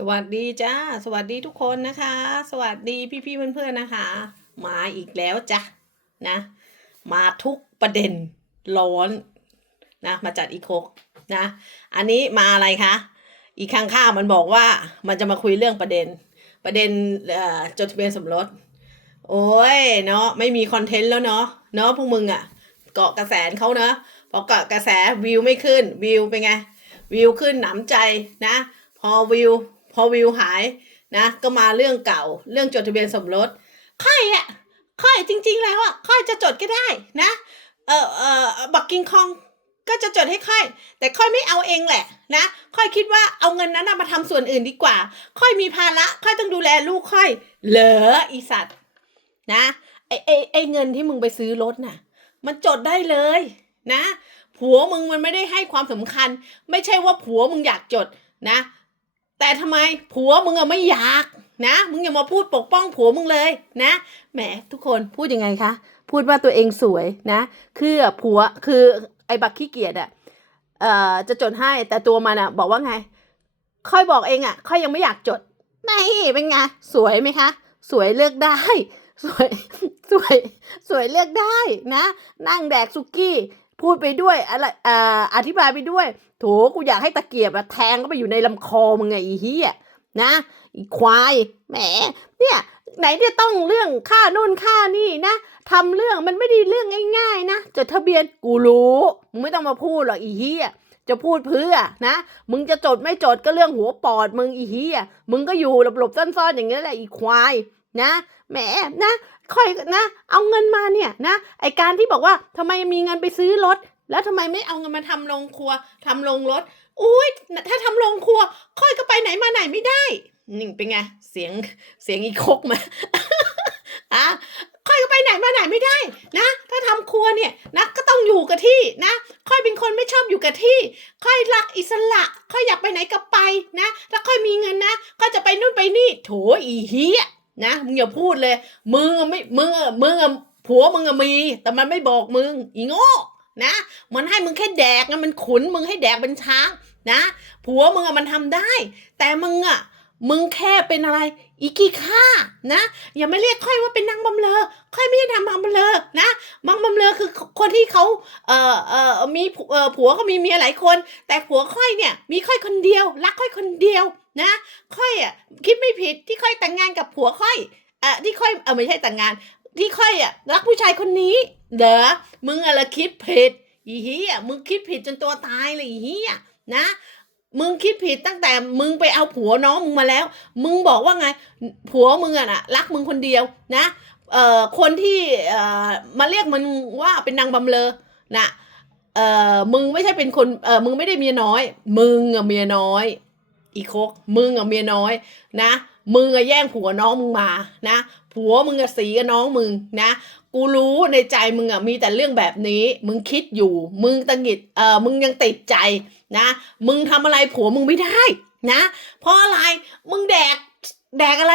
สวัสดีจ้า สวัสดีทุกคนนะคะ สวัสดีพี่ๆเพื่อนๆนะคะ มาอีกแล้วจ้ะนะ มาทุกประเด็นร้อนนะ มาจัดอีโคกนะ อันนี้มาอะไรคะอีกข้างๆมันบอกว่ามันจะมาคุยเรื่องประเด็น ประเด็นจดทะเบียนสมรส โอ้ยเนาะไม่มีคอนเทนต์แล้วเนาะเนาะพวกมึงอะเกาะกระแสเขาเนาะพอเกาะกระแสวิวไม่ขึ้นวิวเป็นไงวิวขึ้นหนำใจนะ พอวิว อวิวหายนะ ก็มาเรื่องเก่าเรื่องจดทะเบียนสมรสค่อยอะค่อยจริง ๆ แล้วอะค่อยจะจดก็ได้นะ เออเออบักกิงคองก็จะจดให้ค่อย แต่ค่อยไม่เอาเองแหละนะ ค่อยคิดว่าเอาเงินนั้นมาทำส่วนอื่นดีกว่า ค่อยมีภาระค่อยต้องดูแลลูกค่อย เหลืออีสัตว์นะไอไอไอเงินที่มึงไปซื้อรถน่ะ มันจดได้เลยนะผัวมึงมันไม่ได้ให้ความสำคัญ ไม่ใช่ว่าผัวมึงอยากจดนะ แต่ทำไมผัวมึงอะไม่อยากนะ มึงอย่ามาพูดปกป้องผัวมึงเลยนะแหมทุกคนพูดยังไงคะพูดว่าตัวเองสวยนะ คือผัวคือไอ้บักขี้เกียจอะเอ่อจะจดให้แต่ตัวมันอะบอกว่าไง ค่อยบอกเองอะค่อยยังไม่อยากจดนี่เป็นไงสวยไหมคะ สวยเลือกได้ สวยสวยสวยเลือกได้นะ นั่งแดกสุกี้ พูดไปด้วยอะไรอ่าอธิบายไปด้วย โถกูอยากให้ตะเกียบอะแทงเข้าไปอยู่ในลำคอมึงไงอีเหี้ยนะอีควายแหมเนี่ยไหนจะต้องเรื่องค่านู่นค่านี่นะทำเรื่องมันไม่ได้เรื่องง่าย ๆ นะจดทะเบียนกูรู้มึงไม่ต้องมาพูดหรอกอีเหี้ยจะพูดเพื่อนะ มึงจะจดไม่จดก็เรื่องหัวปอดมึงอีเหี้ยมึงก็อยู่หลบๆซ่อนๆอย่างนี้แหละอีควายนะแหมนะ ค่อยนะ เอาเงินมาเนี่ยนะ ไอการที่บอกว่าทำไมมีเงินไปซื้อรถ แล้วทำไมไม่เอาเงินมาทำโรงครัวทำโรงรถ อุ้ยถ้าทำโรงครัว ค่อยก็ไปไหนมาไหนไม่ได้นี่เป็นไง เสียงเสียงอีคกมาอะค่อยก็ไปไหนมาไหนไม่ได้นะ ถ้าทำครัวเนี่ยนะก็ต้องอยู่กับที่นะค่อยเป็นคนไม่ชอบอยู่กับที่ ค่อยรักอิสระค่อยอยากไปไหนก็ไปนะถ้าค่อยมีเงินนะค่อยจะไปนู่นไปนี่ โถอีเฮีย นะมึงอย่าพูดเลย มึงอไม่มึงอมึงอผัวมึงมี แต่มันไม่บอกมึงอีโง่นะมันให้มึงแค่แดกนะมันขุนมึงให้แดกเป็นช้างนะ ผัวมึงอะมันทำได้ แต่มึงอะมึงแค่เป็นอะไร อีกี่ข้านะอย่าไม่เรียกค่อยว่าเป็นนางบำเลอค่อยไม่ได้ทำนางบำเลอนะบางบำเลอคือคนที่เขาเอ่อเอ่อมีผัวเอ่อผัวก็มีเมียหลายคน แต่ผัวค่อยเนี่ยมีค่อยคนเดียว รักค่อยคนเดียวนะ ค่อยอะคิดไม่ผิดที่ค่อยแต่งงานกับผัวค่อยเอ่อที่ค่อยเออไม่ใช่แต่งงาน ที่ค่อยอะรักผู้ชายคนนี้เด้อมึงอะละคิดผิดอีเหี้ยมึงคิดผิดจนตัวตายเลยอีเหี้ยนะ มึงคิดผิดตั้งแต่มึงไปเอาผัวน้องมึงมาแล้ว มึงบอกว่าไง ผัวมึงอะนะรักมึงคนเดียวนะเอ่อคนที่เอ่อมาเรียกมึงว่าเป็นนางบำเลอนะเอ่อมึงไม่ใช่เป็นคนเอ่อมึงไม่ได้เมียน้อย มึงอะเมียน้อย อีโคกมึงอะเมียน้อยนะมึงอะแย่งผัวน้องมึงมานะผัวมึงอะสีกับน้องมึงนะ กูรู้ในใจมึงอะมีแต่เรื่องแบบนี้ มึงคิดอยู่ มึงตังหิดเออมึงยังติดใจนะ มึงทำอะไรผัวมึงไม่ได้นะ เพราะอะไร มึงแดก แดกอะไร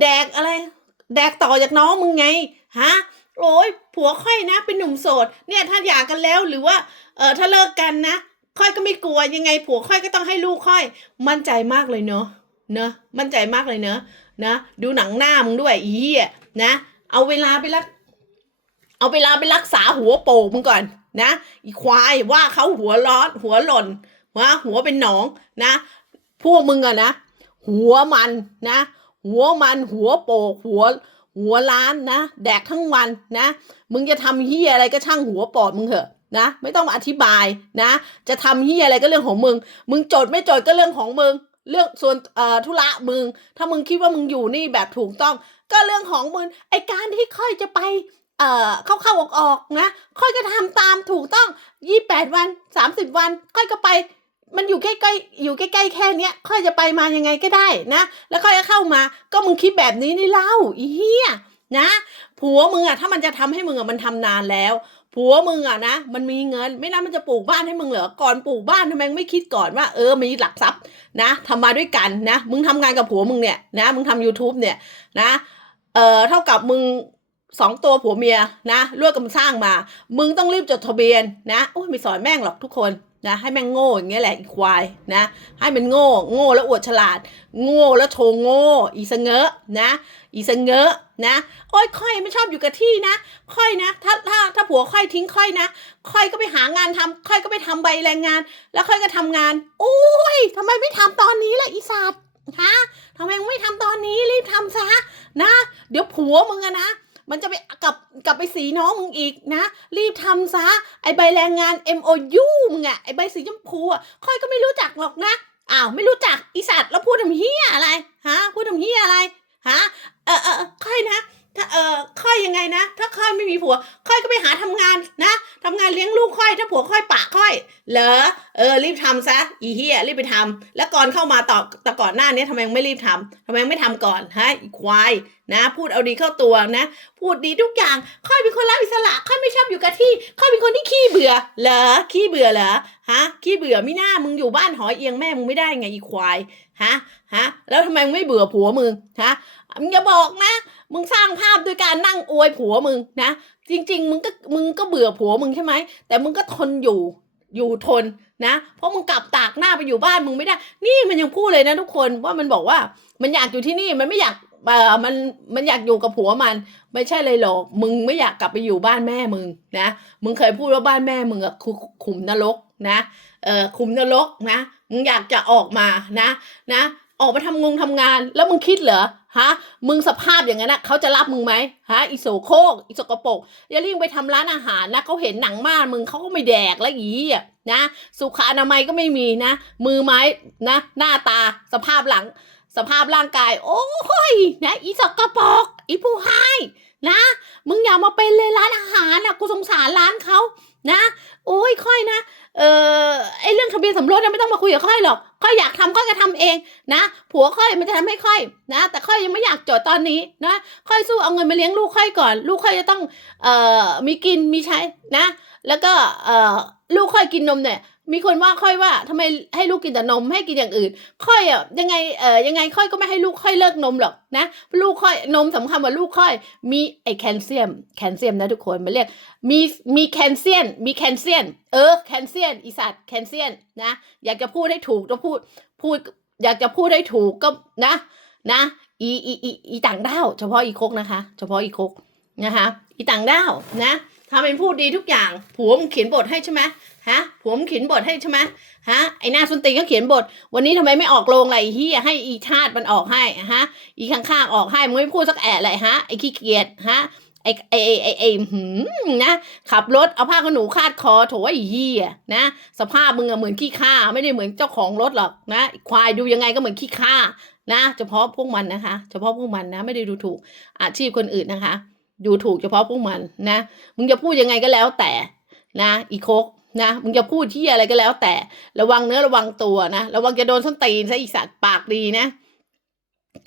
แดกอะไร แดกต่อจากน้องมึงไง ฮะ โอ้ยผัวค่อยนะ เป็นหนุ่มโสด เนี่ยถ้าหย่ากันแล้วหรือว่า เออถ้าเลิกกันนะ ค่อยก็ไม่กลัวยังไง ผัวค่อยก็ต้องให้ลูกค่อย มั่นใจมากเลยเนอะเนอะมั่นใจมากเลยเนอะนะ ดูหนังหน้ามึงด้วยอีเหี้นะ เอาเวลาไปรัก เอาเวลาไปรักษาหัวโปกมึงก่อนนะอีควายว่าเขาหัวร้อนหัวหล่นหัวหัวเป็นหนองนะ พวกมึงอะนะ หัวมันนะ หัวมันหัวโปกหัวหัวล้านนะ แดกทั้งวันนะ มึงจะทำเฮียอะไรก็ช่างหัวปอดมึงเถอะนะ ไม่ต้องมาอธิบายนะ จะทำเฮียอะไรก็เรื่องของมึง มึงจดไม่จดก็เรื่องของมึง เรื่องส่วนเอ่อธุระมึง ถ้ามึงคิดว่ามึงอยู่นี่แบบถูกต้อง ก็เรื่องของมึงไอการที่ค่อยจะไป เอ่อเข้าเข้าออกออกๆนะค่อยก็ทำตามถูกต้องยี่แปดวันสามสิบวัน ค่อยก็ไป มันอยู่ใกล้ๆอยู่ใกล้ๆแค่เนี้ย ค่อยจะไปมายังไงก็ได้นะ แล้วค่อยจะเข้ามาก็มึงคิดแบบนี้นี่เล่าอีเหี้ยนะผัวมึงอะถ้ามันจะทำให้มึงอะมันทำนานแล้ว ผัวมึงอะนะมันมีเงิน ไม่นั้นมันจะปลูกบ้านให้มึงเหรอก่อนปลูกบ้านทำไมไม่คิดก่อนว่าเออมีหลักทรัพย์นะทำมาด้วยกันนะ มึงทำงานกับผัวมึงเนี่ยนะ มึงทำ YouTube เนี่ยนะเอ่อเท่ากับมึง สองตัวผัวเมียนะร่วมกันสร้างมา มึงต้องรีบจดทะเบียนนะโอ้ยไม่สอนแม่งหรอกทุกคนนะให้แม่งโง่อย่างเงี้ยแหละอีควายนะ ให้มันโง่ โง่แล้วอวดฉลาด โง่แล้วโชว์โง่ อีสเงอะนะ อีสเงอะนะ โอ้ยค่อยไม่ชอบอยู่กับที่นะค่อยนะ ถ้าถ้าถ้าผัวค่อยทิ้งค่อยนะ ค่อยก็ไปหางานทำค่อยก็ไปทำใบแรงงาน แล้วค่อยก็ทำงานโอ้ยทำไมไม่ทำตอนนี้ล่ะอีสัตว์ฮะทำไมไม่ทำตอนนี้รีบทำซะนะ เดี๋ยวผัวมึงอะนะ มันจะไปกลับกลับไปสีน้องมึงอีกนะ รีบทำซะ ไอใบแรงงาน MOU มึงอะไอใบสีชมพูอะค่อยก็ไม่รู้จักหรอกนะอ้าวไม่รู้จักอีสัตว์แล้วพูดทำเฮียอะไรฮะพูดทำเฮียอะไรฮะเออเออเออค่อยนะ ถ้าเออค่อยยังไงนะ ถ้าค่อยไม่มีผัว ค่อยก็ไปหาทำงานนะทำงานเลี้ยงลูกค่อย ถ้าผัวค่อยปะค่อย เหรอ เออ รีบทำซะ อีเฮียรีบไปทำแล้วก่อนเข้ามาต่อแต่ก่อนหน้านี้ทำไมไม่รีบทำทำไมไม่ทำก่อนฮะอีควายนะ พูดเอาดีเข้าตัวนะ พูดดีทุกอย่าง ค่อยเป็นคนรักอิสระ ค่อยไม่ชอบอยู่กับที่ ค่อยเป็นคนที่ขี้เบื่อ เหรอ ขี้เบื่อเหรอ ฮะ ขี้เบื่อไม่น่า มึงอยู่บ้านหอยเอียงแม่มึงไม่ได้ไงอีควาย ฮะ ฮะ แล้วทำไมมึงไม่เบื่อผัวมึง ฮะ มึงอย่าบอกนะ มึงสร้างภาพโดยการนั่งอวยผัวมึงนะ จริง ๆ มึงก็มึงก็เบื่อผัวมึงใช่ไหม แต่มึงก็ทนอยู่อยู่ทนนะ เพราะมึงกลับตากหน้าไปอยู่บ้านมึงไม่ได้ นี่มันยังพูดเลยนะทุกคนว่ามันบอกว่า มันอยากอยู่ที่นี่มันไม่อยากเออมันมันอยากอยู่กับผัวมัน ไม่ใช่เลยหรอก มึงไม่อยากกลับไปอยู่บ้านแม่มึงนะมึงเคยพูดว่าบ้านแม่มึงอะคือขุมนรกนะเออขุมนรกนะมึงอยากจะออกมานะนะ ออกมาทำงงทำงาน แล้วมึงคิดเหรอ ฮะมึงสภาพอย่างนั้นนะเขาจะรับมึงไหมฮะอีโสโคกอีสกปรกอย่ารีบไปทำร้านอาหารนะเขาเห็นหนังม่านมึงเขาก็ไม่แดกแล้วอีอะนะ สุขอนามัยก็ไม่มีนะ มือไม้นะ หน้าตาสภาพหลัง สภาพร่างกาย โอ้ยนะอีสกปรกอีผู้ให้นะ มึงอย่ามาเป็นเลยร้านอาหารนะกูสงสารร้านเขานะ โอ้ยค่อยนะ เออไอเรื่องทะเบียนสมรสเนี่ยไม่ต้องมาคุยกับค่อยหรอก ค่อยอยากทำค่อยจะทำเองนะ ผัวค่อยมันจะทำให้ค่อยนะ แต่ค่อยยังไม่อยากจดตอนนี้นะค่อยสู้เอาเงินมาเลี้ยงลูกค่อยก่อน ลูกค่อยจะต้องเอ่อมีกินมีใช้นะ แล้วก็เอ่อลูกค่อยกินนมเนี่ย มีคนว่าค่อยว่าทำไมให้ลูกกินแต่นมให้กินอย่างอื่น ค่อยอะยังไงเอ่อยังไงค่อยก็ไม่ให้ลูกค่อยเลิกนมหรอกนะ ลูกค่อยนมสำคัญกว่าลูกค่อย มีไอแคลเซียม แคลเซียมนะทุกคนมันเรียกมีมีแคลเซียมมีแคลเซียมเออแคลเซียมอีสัตว์แคลเซียมนะ อยากจะพูดให้ถูกต้องพูดพูด อยากจะพูดให้ถูกก็นะ นะ อีอีอีอีต่างด้าวเฉพาะอีโคกนะคะ เฉพาะอีโคกนะคะ อีต่างด้าวนะ ทำเป็นพูดดีทุกอย่าง ผัวมึงเขียนบทให้ใช่ไหมฮะ ผัวมึงเขียนบทให้ใช่ไหมฮะ ไอหน้าสุนตีก็เขียนบท วันนี้ทำไมไม่ออกโรงอะไรไอ้เฮียให้อีชาติมันออกให้ฮะ อีข้างๆออกให้ มึงไม่พูดสักแอะเลยฮะ ไอขี้เกียจฮะ ไอไอไอไอไอหืมนะ ขับรถเอาผ้าขนหนูคาดคอโถไอเฮียนะ สภาพมึงอะเหมือนขี้ข้าไม่ได้เหมือนเจ้าของรถหรอกนะ ควายดูยังไงก็เหมือนขี้ข้านะ เฉพาะพวกมันนะคะ เฉพาะพวกมันนะ ไม่ได้ดูถูกอาชีพคนอื่นนะคะ ดูถูกเฉพาะพวกมันนะ มึงจะพูดยังไงก็แล้วแต่นะ อีโคกนะ มึงจะพูดที่อะไรก็แล้วแต่ ระวังเนื้อระวังตัวนะ ระวังจะโดนส้นตีนซะอีสัตว์ปากดีนะ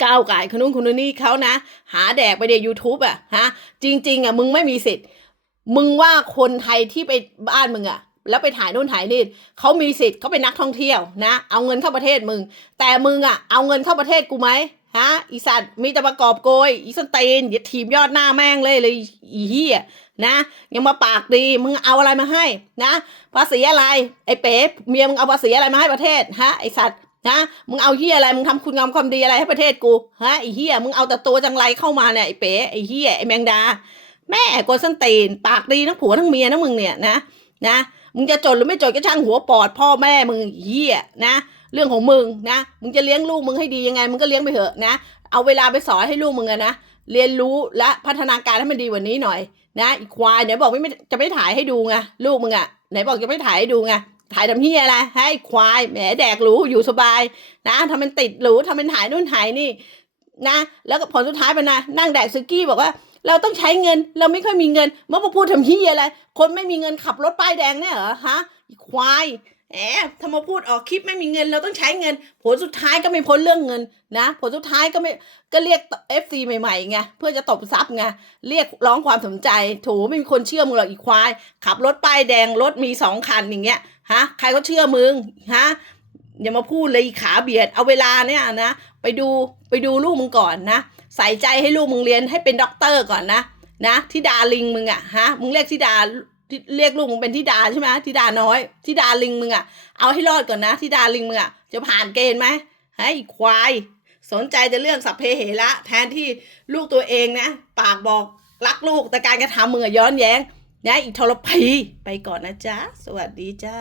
ก้าวไก่คนนู้นคนนี้เขานะ หาแดกไปเดียยูทูบอะฮะ จริง ๆอะมึงไม่มีสิทธิ์ มึงว่าคนไทยที่ไปบ้านมึงอะแล้วไปถ่ายนู่นถ่ายนี่เขามีสิทธิ์เขาเป็นนักท่องเที่ยวนะ เอาเงินเข้าประเทศมึง แต่มึงอะเอาเงินเข้าประเทศกูไหม ฮะอีสัตว์มีแต่ประกอบโกยอีสันตีนอย่าทีมยอดหน้าแม่งเลยเลยอีเหี้ยนะ ยังมาปากดีมึงเอาอะไรมาให้นะภาษีอะไร ไอ้เป๋เมียมึงเอาภาษีอะไรมาให้ประเทศฮะไอสัตว์นะมึงเอาเหี้ยอะไรมึงทำคุณงามความดีอะไรให้ประเทศกูฮะไอเหี้ยมึงเอาแต่ตัวจังไรเข้ามาเนี่ยไอเป๋ไอเหี้ยไอแมงดา แม่กวนส้นตีนปากดีทั้งผัวทั้งเมียนะมึงเนี่ยนะนะ มึงจะจนหรือไม่จนก็ช่างหัวปอดพ่อแม่มึงเหี้ยนะ เรื่องของมึงนะ มึงจะเลี้ยงลูกมึงให้ดียังไง มึงก็เลี้ยงไปเถอะนะ เอาเวลาไปสอนให้ลูกมึงอะนะ เรียนรู้และพัฒนาการให้มันดีกว่านี้หน่อยนะอีควายไหนบอกไม่ไม่จะไม่ถ่ายให้ดูไงลูกมึงอะไหนบอกจะไม่ถ่ายให้ดูไงถ่ายทำเฮียอะไรให้ควายแหมแดกหรูอยู่สบาย นะทำเป็นติดหรูทำเป็นถ่ายนู่นถ่ายนี่นะ แล้วก็ผลสุดท้ายเป็นนะนั่งแดกซึกี้บอกว่า เราต้องใช้เงิน เราไม่ค่อยมีเงินเมื่อมาพูดทำเฮียอะไร คนไม่มีเงินขับรถป้ายแดงเนี่ยเหรอฮะอีควายแหมทำมาพูดออกคลิปไม่มีเงิน เราต้องใช้เงิน ผลสุดท้ายก็ไม่พ้นเรื่องเงินนะ ผลสุดท้ายก็ไม่ก็เรียกเอฟซีใหม่ๆไงเพื่อจะตบซับไงเรียกร้องความสนใจโถไม่มีคนเชื่อมึงหรอกอีควาย ขับรถป้ายแดงรถมีสองคันอย่างเงี้ยฮะใครก็เชื่อมึงฮะอย่ามาพูดเลยอีขาเบียดเอาเวลาเนี่ยนะ ไปดูไปดูลูกมึงก่อนนะ ใส่ใจให้ลูกมึงเรียนให้เป็นด็อกเตอร์ก่อนนะนะทิดาลิงมึงอะฮะมึงเรียกทิดาเรียกลูกมึงเป็นธิดาใช่ไหมธิดาน้อยธิดาลิงมึงอะเอาให้รอดก่อนนะธิดาลิงมึงอะจะผ่านเกณฑ์ไหมให้ไอ้ควาย สนใจจะเรื่องสัพเพเหระแทนที่ลูกตัวเองนะปากบอกรักลูกแต่การกระทำมึงอะย้อนแย้งนะอีกทรพีไปก่อนนะจ๊ะ สวัสดีจ้า